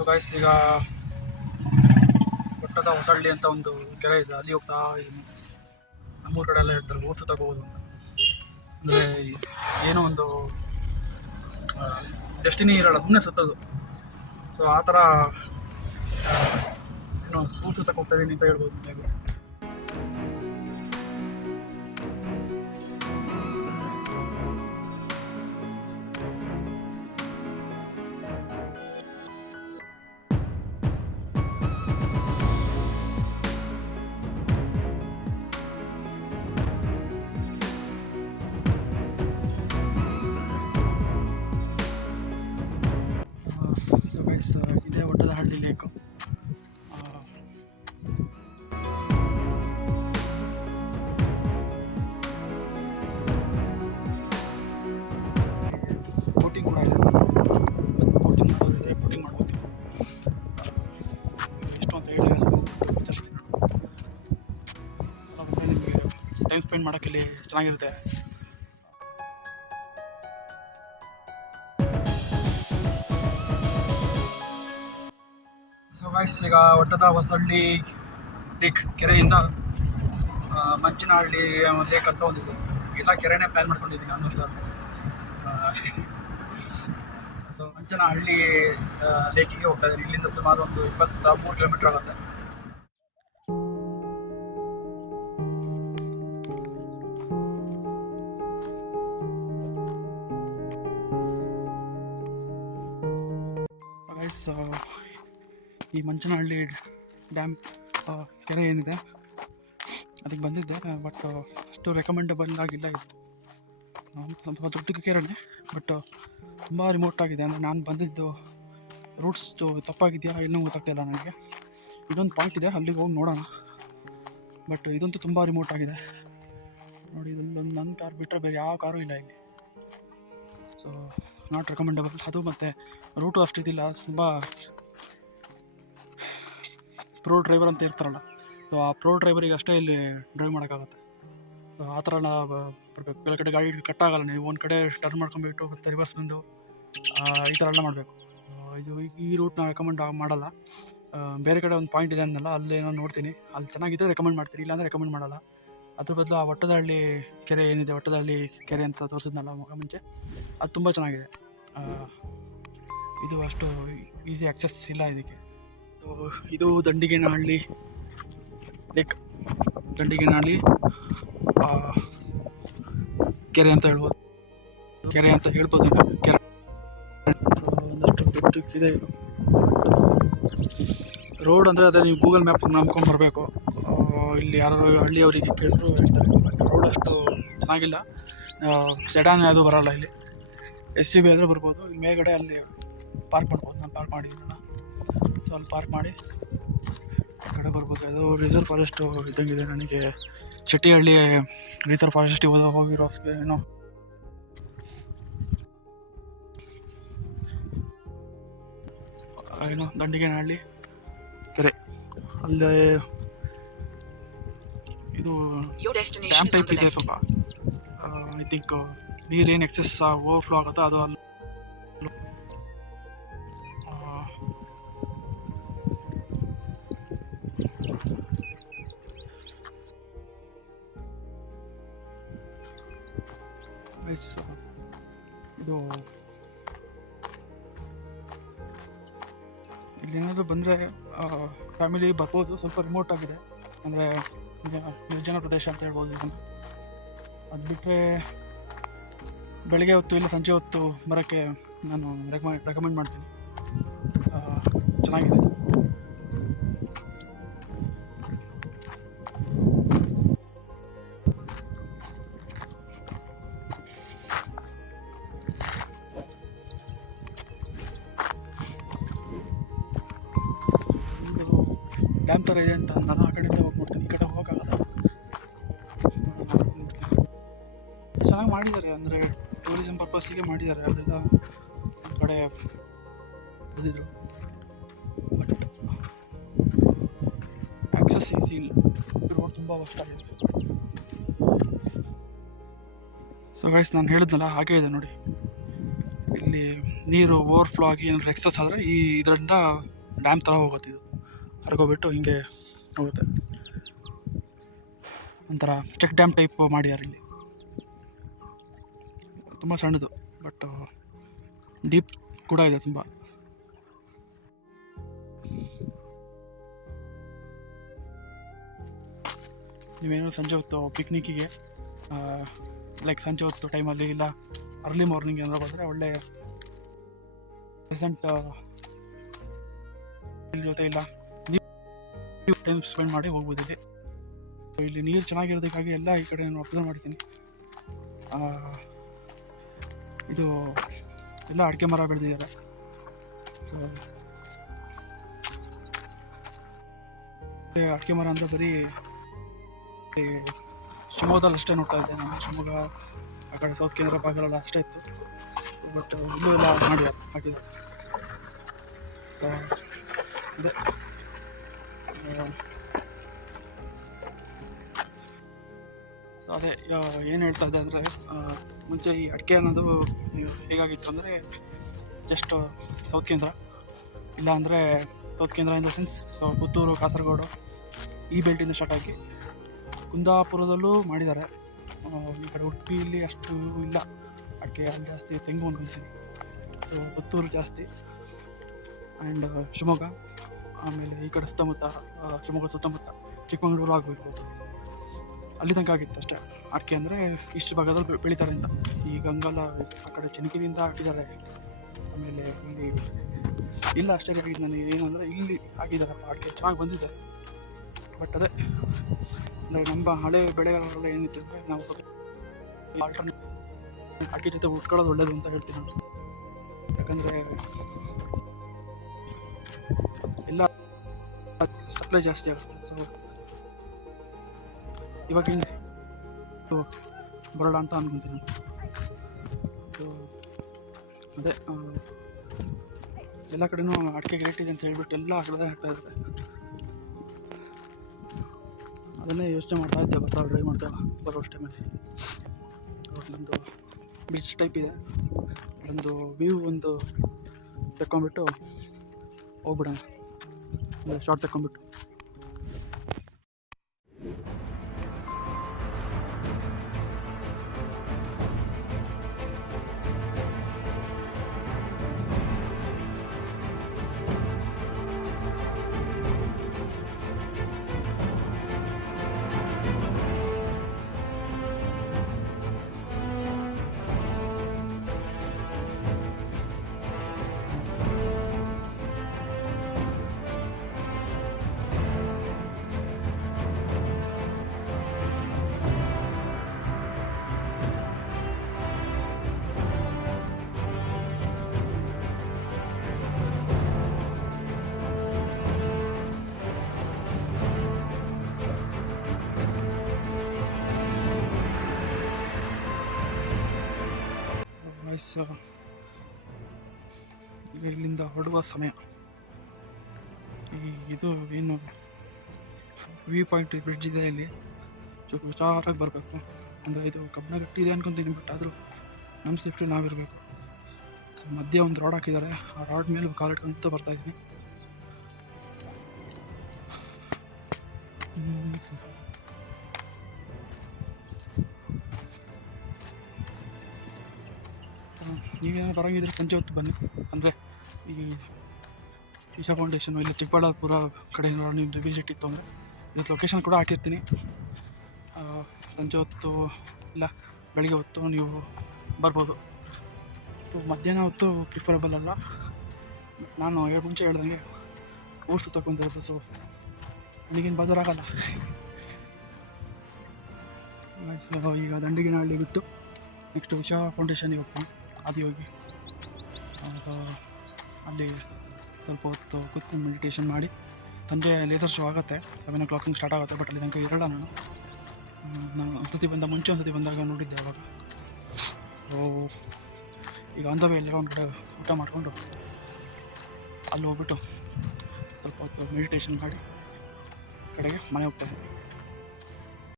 So guys, ಈಗ ಒಟ್ಟದ ಹೊಸಳ್ಳಿ ಅಂತ ಒಂದು ಕೆರೆ ಇದೆ, ಅಲ್ಲಿ ಹೋಗ್ತಾ ಇದ್ದೀನಿ. ನಮ್ಮೂರ ಕಡೆ ಎಲ್ಲ ಹೇಳ್ತಾರೆ ಊಟ ತಗೋಬೋದು ಅಂತ. ಅಂದರೆ ಏನೋ ಒಂದು ಡೆಸ್ಟಿನಿ ಇರಲ್ಲ, ಸುಮ್ಮನೆ ಸುತ್ತೋದು. ಸೊ ಆ ಥರ ಏನೋ ಊಟ ಸುತ್ತಕ್ಕೆ ಹೋಗ್ತಾ ಇದ್ದೀನಿ ಅಂತ ಹೇಳ್ಬೋದು ನಿಮಗೆ. ಸೊ ಗೈಸ್, ಇದೇ ಒಡ್ಡದಹಳ್ಳಿ ಲೇಕು. ಬೋಟಿಂಗ್ ಕೂಡ ಇದೆ, ಬೋಟಿಂಗ್ ಮಾಡೋದಿದ್ರೆ ಬೋಟಿಂಗ್ ಮಾಡ್ಬೋದು. ಎಷ್ಟು ಅಂತ ಹೇಳಿ ವಿಚಾರಿಸ್ತೀನಿ. ನಿಮಗೆ ಟೈಮ್ ಸ್ಪೆಂಡ್ ಮಾಡೋಕ್ಕೆ ಇಲ್ಲಿ ಚೆನ್ನಾಗಿರುತ್ತೆ. ಸೊ ಗೈಸ್, ಈಗ ಒಟ್ಟದ ಹೊಸಳ್ಳಿ ಲೇಕ್ ಕೆರೆಯಿಂದ ಮಂಚನಹಳ್ಳಿ ಲೇಕ್ ಅಂತ ಒಂದಿದೆ. ಎಲ್ಲ ಕೆರೆನೇ ಪ್ಲ್ಯಾನ್ ಮಾಡ್ಕೊಂಡಿದ್ದೀನಿ ಆಲ್ಮೋಸ್ಟ್. ಸೊ ಮಂಚನಹಳ್ಳಿ ಲೇಕಿಗೆ ಹೋಗ್ತಾ ಇದ್ದೀನಿ. ಇಲ್ಲಿಂದ ಸುಮಾರು ಒಂದು 23 ಕಿಲೋಮೀಟರ್ ಆಗುತ್ತೆ. ಗೈಸ್, ಈ ಮಂಚನಹಳ್ಳಿ ಡ್ಯಾಮ್ ಕೆರೆ ಏನಿದೆ ಅದಕ್ಕೆ ಬಂದಿದ್ದೆ, ಬಟ್ ಅಷ್ಟು ರೆಕಮೆಂಡಬಲ್ ಆಗಿಲ್ಲ. ಇದು ಸ್ವಲ್ಪ ದೊಡ್ಡ ಕೆರೆನೇ, ಬಟ್ ತುಂಬ ರಿಮೋಟ್ ಆಗಿದೆ. ಅಂದರೆ ನಾನು ಬಂದಿದ್ದು ರೂಟ್ಸ್ ತಪ್ಪಾಗಿದೆಯಾ ಇನ್ನೂ ಗೊತ್ತಾಗ್ತಿಲ್ಲ ನನಗೆ. ಇದೊಂದು ಪಾಯಿಂಟ್ ಇದೆ, ಅಲ್ಲಿಗೆ ಹೋಗಿ ನೋಡೋಣ. ಬಟ್ ಇದಂತೂ ತುಂಬ ರಿಮೋಟ್ ಆಗಿದೆ ನೋಡಿ. ಇದೊಂದು ನನ್ನ ಕಾರ್ ಬಿಟ್ಟರೆ ಬೇರೆ ಯಾವ ಕಾರು ಇಲ್ಲ ಇಲ್ಲಿ. ಸೊ ನಾಟ್ ರೆಕಮೆಂಡಬಲ್ ಅದು. ಮತ್ತು ರೂಟು ಅಷ್ಟಿದಿಲ್ಲ, ತುಂಬ ಪ್ರೋ ಡ್ರೈವರ್ ಅಂತ ಇರ್ತಾರಲ್ಲ, ಸೊ ಆ ಪ್ರೋ ಡ್ರೈವರಿಗೆ ಅಷ್ಟೇ ಇಲ್ಲಿ ಡ್ರೈವ್ ಮಾಡೋಕ್ಕಾಗುತ್ತೆ. ಸೊ ಆ ಥರ ಬರಬೇಕು. ಬೇರೆ ಕಡೆ ಗಾಡಿ ಕಟ್ಟಾಗಲ್ಲ. ನೀವು ಒಂದು ಕಡೆ ಟರ್ನ್ ಮಾಡ್ಕೊಂಬಿಟ್ಟು ಮತ್ತು ರಿವರ್ಸ್ ಬಂದು ಈ ಥರ ಎಲ್ಲ ಮಾಡಬೇಕು. ಇದು ಈ ರೂಟ್ನ ರೆಕಮೆಂಡ್ ಮಾಡಲ್ಲ. ಬೇರೆ ಕಡೆ ಒಂದು ಪಾಯಿಂಟ್ ಇದೆ ಅನ್ನಲ್ಲ, ಅಲ್ಲೇ ನಾನು ನೋಡ್ತೀನಿ, ಅಲ್ಲಿ ಚೆನ್ನಾಗಿದ್ದರೆ ರೆಕಮೆಂಡ್ ಮಾಡ್ತೀನಿ, ಇಲ್ಲಾಂದರೆ ರೆಕಮೆಂಡ್ ಮಾಡಲ್ಲ. ಅದ್ರ ಬದಲು ಆ ಒಟ್ಟದಹಳ್ಳಿ ಕೆರೆ ಏನಿದೆ, ಒಟ್ಟದಹಳ್ಳಿ ಕೆರೆ ಅಂತ ತೋರಿಸಿದ್ನಲ್ಲ ಮುಂಚೆ, ಅದು ತುಂಬ ಚೆನ್ನಾಗಿದೆ. ಇದು ಅಷ್ಟು ಈಸಿ ಆಕ್ಸೆಸ್ ಇಲ್ಲ ಇದಕ್ಕೆ. ಇದು ದಂಡಿಗೇನಹಳ್ಳಿ ಲೇಕ್, ದಂಡಿಗೇನಹಳ್ಳಿ ಕೆರೆ ಅಂತ ಹೇಳ್ಬೋದು. ಕೆರೆ ಒಂದಷ್ಟು ದೊಡ್ಡಕ್ಕಿದೆ ಇದು. ರೋಡ್ ಅಂದರೆ ಅದೇ ನೀವು ಗೂಗಲ್ ಮ್ಯಾಪ್ ನಂಬ್ಕೊಂಡು ಬರಬೇಕು. ಇಲ್ಲಿ ಯಾರು ಹಳ್ಳಿಯವರಿಗೆ ಕೇಳಿದ್ರು ಹೇಳ್ತಾರೆ, ಬಟ್ ರೋಡ್ ಅಷ್ಟು ಚೆನ್ನಾಗಿಲ್ಲ. ಸೆಡಾನ್ ಅದು ಬರೋಲ್ಲ ಇಲ್ಲಿ. SUV ಆದರೆ ಬರ್ಬೋದು. ಇಲ್ಲಿ ಮೇಲ್ಗಡೆ ಅಲ್ಲಿ ಪಾರ್ಕ್ ಮಾಡ್ಬೋದು. ನಾನು ಪಾರ್ಕ್ ಮಾಡಿದ್ದೀನಲ್ಲ, ಸೊ ಅಲ್ಲಿ ಪಾರ್ಕ್ ಮಾಡಿ ಆ ಕಡೆ ಬರ್ಬೋದು. ಅದು ರಿಸರ್ವ್ ಫಾರೆಸ್ಟು ಇದ್ದಂಗಿದೆ ನನಗೆ. ಶೆಟ್ಟಿಹಳ್ಳಿ ರಿಸರ್ವ್ ಫಾರೆಸ್ಟಿಗೆ ಹೋಗಿರೋ ಏನೋ ದಂಡಿಗೇನಹಳ್ಳಿ ಕೆರೆ. ಅಲ್ಲೇ ಇದು ಡ್ಯಾಮ್ ಟೈಪ್ ಇದೆ ಸ್ವಲ್ಪ. ಐ ಥಿಂಕ್ ನೀರೇನು ಎಕ್ಸೆಸ್ ಓವರ್ಫ್ಲೋ ಆಗುತ್ತೋ ಅದು ಅಲ್ಲಿ. ಇದು ಇಲ್ಲೇನಾದರೂ ಬಂದರೆ ಫ್ಯಾಮಿಲಿ ಬರ್ಬೋದು. ಸ್ವಲ್ಪ ರಿಮೋಟ್ ಆಗಿದೆ, ಅಂದರೆ ನಿರ್ಜನ ಪ್ರದೇಶ ಅಂತ ಹೇಳ್ಬೋದು ಇದನ್ನು. ಅದು ಬಿಟ್ಟರೆ ಬೆಳಗ್ಗೆ ಹೊತ್ತು ಇಲ್ಲ ಸಂಜೆ ಹೊತ್ತು ಬರೋಕ್ಕೆ ನಾನು ರೆಕಮೆಂಡ್ ಮಾಡ್ತೀನಿ. ಚೆನ್ನಾಗಿದೆ. ಡ್ಯಾಮ್ ಥರ ಇದೆ ಅಂತ ನಾನು ಆ ಕಡೆಯಿಂದ ಹೋಗಿ ನೋಡ್ತೀನಿ, ಈ ಕಡೆ ಹೋಗೋಕ್ಕಾಗಲ್ಲ. ಚೆನ್ನಾಗಿ ಮಾಡಿದ್ದಾರೆ, ಅಂದರೆ ಟೂರಿಸಮ್ ಪರ್ಪಸ್ಸಿಗೆ ಮಾಡಿದ್ದಾರೆ. ಅಲ್ಲೆಲ್ಲ ಒಂದು ಕಡೆ ಬಂದಿದ್ರು, ಬಟ್ ಆಕ್ಸಸ್ ಈಸಿ ಇಲ್ಲ. ರೋಡ್ ತುಂಬ ಕಷ್ಟ ಆಗಿದೆ. ಸೊ ಗೈಸ್, ನಾನು ಹೇಳಿದ್ನಲ್ಲ ಹಾಗೇ ಇದೆ ನೋಡಿ. ಇಲ್ಲಿ ನೀರು ಓವರ್ಫ್ಲೋ ಆಗಿ ಏನಾದ್ರು ಎಕ್ಸಸ್ ಆದರೆ ಇದರಿಂದ ಡ್ಯಾಮ್ ಥರ ಹೋಗುತ್ತೆ, ಇದು ಹರ್ಗೋಗ್ಬಿಟ್ಟು ಹಿಂಗೆ ಹೋಗುತ್ತೆ. ಒಂಥರ ಚೆಕ್ ಡ್ಯಾಮ್ ಟೈಪ್ ಮಾಡಿದ್ದಾರೆ ಇಲ್ಲಿ. ತುಂಬ ಸಣ್ಣದು, ಬಟ್ ಡೀಪ್ ಕೂಡ ಇದೆ ತುಂಬ. ನೀವೇನೋ ಸಂಜೆ ಹೊತ್ತು ಪಿಕ್ನಿಕ್ಕಿಗೆ ಲೈಕ್ ಸಂಜೆ ಹೊತ್ತು ಟೈಮಲ್ಲಿ ಇಲ್ಲ ಅರ್ಲಿ ಮಾರ್ನಿಂಗ್ ಏನಾದ್ರು ಬಂದರೆ ಒಳ್ಳೆ ಪ್ರೆಸೆಂಟ್ ಜೊತೆ ಇಲ್ಲ ನೀವು ಟೈಮ್ ಸ್ಪೆಂಡ್ ಮಾಡಿ ಹೋಗ್ಬೋದು. ಇಲ್ಲಿ ನೀರು ಚೆನ್ನಾಗಿರೋದಕ್ಕಾಗಿ ಎಲ್ಲ ಈ ಕಡೆ ನಾನು ಅಬ್ಸರ್ವ್ ಮಾಡ್ತೀನಿ. ಇದು ಎಲ್ಲ ಅಡಿಕೆ ಮರ ಬೆಳೆದಿದ್ದಾರೆ. ಅಡಿಕೆ ಮರ ಅಂದರೆ ಬರೀ ಶಿವಮೊಗ್ಗದಲ್ಲಿ ಅಷ್ಟೇ ನೋಡ್ತಾ ಇದ್ದೆ ನಾನು. ಶಿವಮೊಗ್ಗ ಆ ಕಡೆ ಸೌತ್ ಕೇಂದ್ರ ಭಾಗಗಳೆಲ್ಲ ಅಷ್ಟೇ ಇತ್ತು, ಬಟ್ ಇಲ್ಲೂ ಎಲ್ಲ ಹಾಕಿದ್ದಾರೆ. ಸೊ ಅದೇ ಏನು ಹೇಳ್ತಾ ಇದ್ದೆ ಅಂದರೆ, ಮುಂಚೆ ಈ ಅಡಿಕೆ ಅನ್ನೋದು ಹೇಗಾಗಿತ್ತು ಅಂದರೆ ಜಸ್ಟ್ ಸೌತ್ ಕೇಂದ್ರ, ಇಲ್ಲ ಅಂದರೆ ಸೌತ್ ಕೇಂದ್ರ in the sense so Puttur, Kasaragod ಈ ಬೆಲ್ಟಿಂದ ಸ್ಟಾರ್ಟ್ ಆಗಿ ಕುಂದಾಪುರದಲ್ಲೂ ಮಾಡಿದ್ದಾರೆ. ಈ ಕಡೆ ಉಡುಪಿಯಲ್ಲಿ ಅಷ್ಟು ಇಲ್ಲ ಅಡಿಕೆ, ಅಲ್ಲಿ ಜಾಸ್ತಿ ತೆಂಗು ಅನ್ಕೊತೀನಿ. ಸೊ ಪುತ್ತೂರು ಜಾಸ್ತಿ ಆ್ಯಂಡ್ ಶಿವಮೊಗ್ಗ, ಆಮೇಲೆ ಈ ಕಡೆ ಸುತ್ತಮುತ್ತ ಶಿವಮೊಗ್ಗ ಸುತ್ತಮುತ್ತ ಚಿಕ್ಕಮಗಳೂರು ಆಗಬೇಕು, ಅಲ್ಲಿ ತನಕ ಆಗಿತ್ತು ಅಷ್ಟೇ ಅಡಿಕೆ. ಅಂದರೆ ಇಷ್ಟು ಭಾಗದಲ್ಲಿ ಬೆಳೀತಾರೆ ಅಂತ. ಈ ಗಂಗಾಲ ಆ ಕಡೆ ಚೆನ್ನಗಿರಿಯಿಂದ ಹಾಕಿದ್ದಾರೆ. ಆಮೇಲೆ ಇಲ್ಲಿ ಇಲ್ಲ ಅಷ್ಟೇ ಆಗಿದ್ದು ನನಗೆ ಏನಂದರೆ ಇಲ್ಲಿ ಆಗಿದ್ದಾರಪ್ಪ ಅಡಿಕೆ ಚೆನ್ನಾಗಿ ಬಂದಿದೆ. ಬಟ್ ಅದೇ ಅಂದರೆ ನಮ್ಮ ಹಳೆ ಬೆಳೆಗಳೆಲ್ಲ ಏನಿತ್ತು ಅಂದರೆ ನಾವು ಆಲ್ಟರ್ನೇಟ್ ಅಡಿಕೆ ಜೊತೆ ಉಟ್ಕೊಳ್ಳೋದು ಒಳ್ಳೇದು ಅಂತ ಹೇಳ್ತೀನಿ ನಾನು. ಯಾಕಂದರೆ ಎಲ್ಲ ಸಪ್ಲೈ ಜಾಸ್ತಿ ಆಗುತ್ತೆ. ಸೊ ಇವಾಗ ಹಿಂಗೆ ಬರೋಣ ಅಂತ ಅನ್ಕೊತೀನಿ. ಸೊ ಅದೇ ಎಲ್ಲ ಕಡೆನೂ ಅಡಿಕೆ ರೇಟ್ ಇದೆ ಅಂತ ಹೇಳ್ಬಿಟ್ಟು ಎಲ್ಲ ಕಡೆ ಆಗ್ತಾಯಿದ್ದಾರೆ. ಅದನ್ನೇ ಯೋಚನೆ ಮಾಡ್ತಾ ಇದ್ದೆ ಬರ್ತಾ ಡ್ರೈವ್ ಮಾಡ್ತಾ ಬರೋ ಟೈಮಲ್ಲಿ. ಅಲ್ಲೊಂದು ಬೀಚ್ ಟೈಪ್ ಇದೆ, ಅಲ್ಲೊಂದು ವ್ಯೂ ಒಂದು ತೆಕ್ಕೊಂಬಿಟ್ಟು ಹೋಗ್ಬಿಡೋಣ, ಶಾರ್ಟ್ ತೆಕ್ಕೊಂಬಿಟ್ಟು. ಈಗ ಇಲ್ಲಿಂದ ಹೊರಡುವ ಸಮಯ. ಇದು ಏನು ವ್ಯೂ ಪಾಯಿಂಟ್ ಬ್ರಿಡ್ಜ್ ಇದೆ, ಇಲ್ಲಿ ಸ್ವಲ್ಪ ಹುಷಾರಾಗಿ ಬರಬೇಕು. ಅಂದರೆ ಇದು ಕಬ್ಬಣ ಗಟ್ಟಿ ಇದೆ ಅನ್ಕೊತೀನಿ, ಬಟ್ ಆದರೂ ನಮ್ಮ ಸೇಫ್ಟಿ ನಾವಿರಬೇಕು. ಸೊ ಮಧ್ಯೆ ಒಂದು ರಾಡ್ ಹಾಕಿದ್ದಾರೆ, ಆ ರಾಡ್ ಮೇಲೆ ಕಾಲಿಟ್ಕೊಂತ ಬರ್ತಾಯಿದ್ವಿ. ನೀವೇನೋ ಬರೋಂಗಿದ್ರೆ ಸಂಜೆ ಹೊತ್ತು ಬನ್ನಿ. ಅಂದರೆ ಈ ಈಶಾ ಫೌಂಡೇಶನು ಇಲ್ಲ ಚಿಕ್ಕಬಳ್ಳಾಪುರ ಕಡೆ ನಿಮ್ಮದು ವಿಸಿಟ್ ಇತ್ತು ಅಂದರೆ ಇವತ್ತು ಲೊಕೇಶನ್ ಕೂಡ ಹಾಕಿರ್ತೀನಿ. ಸಂಜೆ ಹೊತ್ತು ಇಲ್ಲ ಬೆಳಗ್ಗೆ ಹೊತ್ತು ನೀವು ಬರ್ಬೋದು. ಮಧ್ಯಾಹ್ನ ಹೊತ್ತು ಪ್ರಿಫರಬಲ್ ಅಲ್ಲ, ನಾನು ಮುಂಚೆ ಹೇಳ್ದಂಗೆ ಊರು ಸುತ್ತಕೊಂತಿರೋದು. ಸೊ ನನಗೇನು ಬಾಜರಾಗಲ್ಲ. ಈಗ ದಂಡಿಗೆನಹಳ್ಳಿ ಬಿಟ್ಟು ನೆಕ್ಸ್ಟ್ ಈಶಾ ಫೌಂಡೇಶನ್ಗೆ ಹೋಗ್ತೀನಿ, ಆದಿಯೋಗಿ. ಅಲ್ಲಿ ಸ್ವಲ್ಪ ಹೊತ್ತು ಕೂತ್ಕೊಂಡು ಮೆಡಿಟೇಷನ್ ಮಾಡಿ ಸಂಜೆ ಲೇಸರ್ ಶೋ ಆಗುತ್ತೆ, 7 o'clock ಸ್ಟಾರ್ಟ್ ಆಗುತ್ತೆ. ಬಟ್ ಅಲ್ಲಿ ತನಕ ಇರೋಲ್ಲ ನಾನು ಒಂದ್ಸತಿ ಮುಂಚೆ ಒಂದ್ಸತಿ ಬಂದಾಗ ನೋಡಿದ್ದೆ ಅವಾಗ. ಸೊ ಈಗ ಆನ್ ದ ವೇ ಎಲ್ಲ ಒಂದು ಕಡೆ ಊಟ ಮಾಡಿಕೊಂಡು ಅಲ್ಲಿ ಹೋಗ್ಬಿಟ್ಟು ಸ್ವಲ್ಪ ಹೊತ್ತು ಮೆಡಿಟೇಷನ್ ಮಾಡಿ ಕಡೆಗೆ ಮನೆ ಹೋಗ್ತಾಯಿದ್ದೆ.